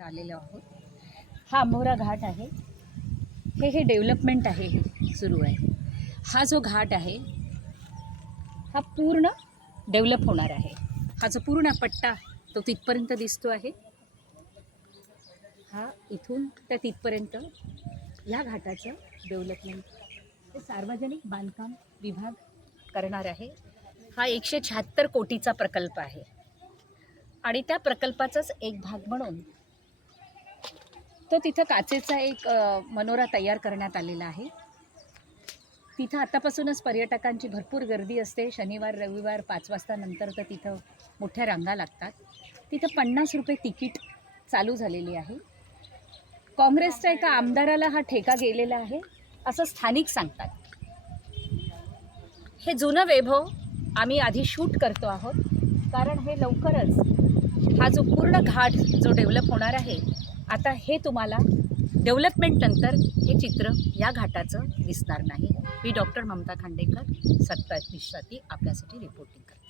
आलेलो आहोत. हा अंबोरा घाट आहे. हे हे डेव्हलपमेंट आहे हे सुरू आहे. हा जो घाट आहे हा पूर्ण डेव्हलप होणार आहे. हा जो पूर्ण पट्टा तो तिथपर्यंत दिसतो आहे. हा इथून त्या तिथपर्यंत या घाटाचं डेव्हलपमेंट हे सार्वजनिक बांधकाम विभाग करणार आहे. हा एकशे शहात्तर कोटीचा प्रकल्प आहे. आणि त्या प्रकल्पाचाच एक भाग म्हणून तो तिथं काचेचा एक मनोरा तयार करण्यात आलेला आहे. तिथं आतापासूनच पर्यटकांची भरपूर गर्दी असते. शनिवार रविवार पाच वाजता नंतर तर तिथं मोठ्या रांगा लागतात. तिथं पन्नास रुपये तिकीट चालू झालेली आहे. काँग्रेसच्या एका आमदाराला हा ठेका गेलेला आहे असं स्थानिक सांगतात. हे जुनं वैभव आम्ही आधी शूट करतो आहोत. कारण हे लवकरच हा जो पूर्ण घाट जो डेव्हलप होणार आहे आता हे तुम्हाला डेव्हलपमेंट नंतर हे चित्र या घाटाचं दिसणार नाही. मी डॉक्टर ममता खांडेकर सत्तावीससाठी आपल्यासाठी रिपोर्टिंग करते.